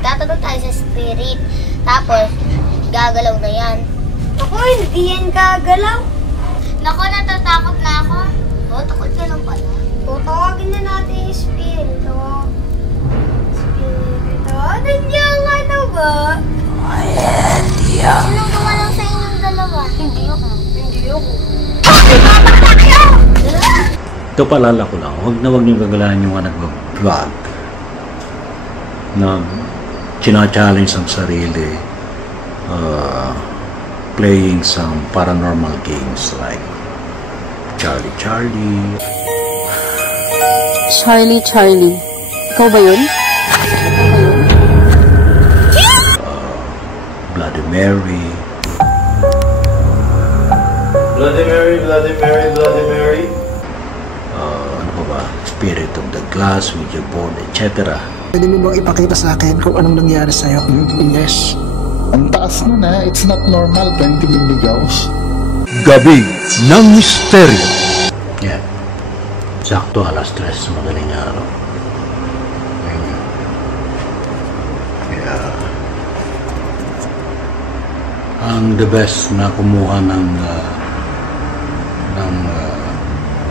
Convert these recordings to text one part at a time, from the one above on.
magtatanong tayo sa spirit. Tapos, gagalaw na yan. Ako, hindi yan gagalaw. Naku, natatakot na ako. Oh, takot ka lang pala. Tawagin na natin yung spirito. Spirito? Nandiyan nga na ba? Sinong gumalaw sa inyong dalawa? Hindi ako. Hindi ako. Ito paalala ko lang, huwag niyong gagalahan yung nag-vlog na china-challenge ang sarili, playing some paranormal games like Charlie. Charlie. Ikaw ba yun? Bloody Mary. Ano pa ba? Spirit of the Glass, Ouija board, etc. Pwede mo bang ipakita sa akin kung anong nangyari sa'yo? Yes. Ang taas mo na, it's not normal, 20 milligaws. Gabi ng Misteryo. Yeah. Sakto alas 3 sa madaling araw. Kaya ang the best na kumuha ng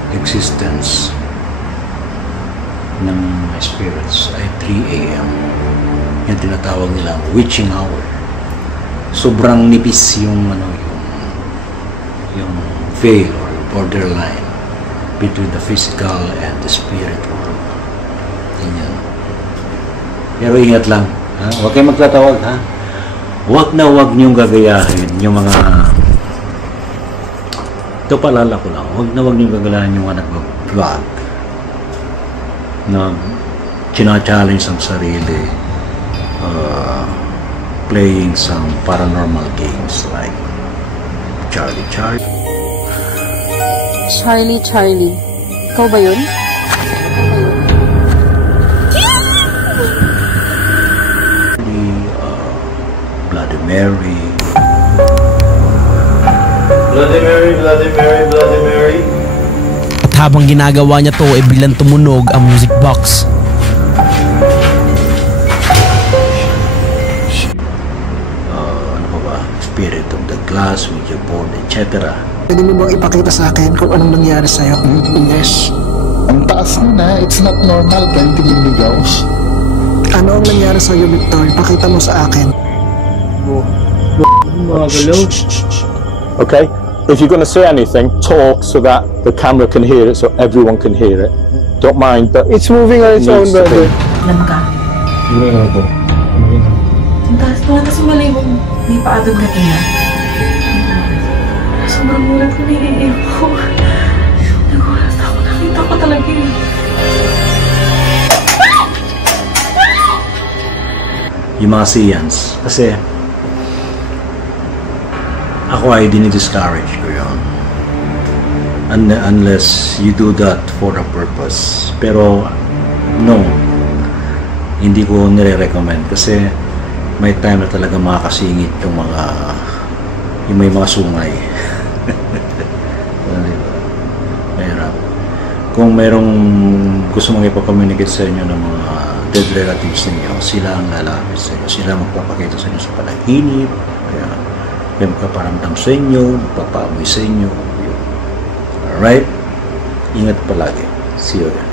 existence ng spirits ay 3 AM. Yung tinatawag nilang witching hour. Sobrang nipis yung yung veil or borderline between the physical and the spirit world. Ganyan. Pero ingat lang, ha? Huwag kayong magtatawag, ha? Huwag niyong gagayahin yung mga... Ito paalala ko lang, huwag niyong gagalahan yung mga nag-vlog na china-challenge ang sarili, playing some paranormal games like Charlie. Charlie. Ikaw ba yun? Bloody Mary. At habang ginagawa niya to, biglang tumunog ang music box. Ano pa ba? Spirit of the Glass, Ouija board, etc. Pwede mo bang ipakita sa akin kung anong nangyari sa'yo? Yes. Ang taas mo na, it's not normal, 20 milligaws. Ano ang nangyari sa'yo, Victor? Ipakita mo sa akin. Okay? If you're going to say anything, talk so that the camera can hear it, so everyone can hear it. Don't mind, but it's moving on its own, brother. Alam ka? Ang taas ko lang kasi malibong may paadog na ina. Sobrang mulat ko, naiiyak ko. Nagulat ako, nakita ko talaga yun. Yung mga seance, kasi ako ay dinidiscourage ko yun. Unless you do that for a purpose. Pero, no. Hindi ko nire-recommend kasi may time na talaga makakasingit yung may mga sungay. Mahirap. Kung mayroong gusto mong ipag-communicate sa inyo ng mga dead relatives ninyo, sila ang lalapit sa inyo. Sila magpapakita sa inyo sa panaginip. Kaya may magpaparamdam sa inyo, magpapaamoy sa inyo. Alright? Ingat palagi. See you again.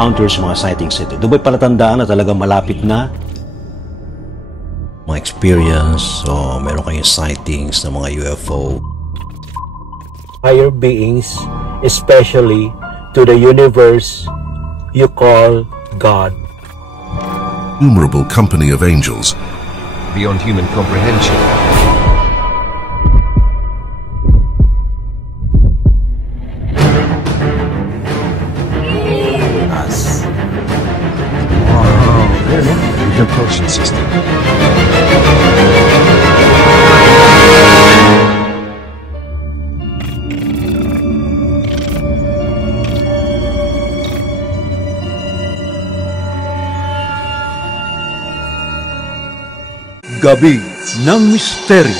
Encounters, mga sightings ito. Doon ba'y palatandaan na talagang malapit na mga experience o meron kayong sightings ng mga UFO? Higher beings, especially to the universe you call God. Innumerable company of angels beyond human comprehension. Us. Wow, the propulsion system. Gabi ng Misteryo.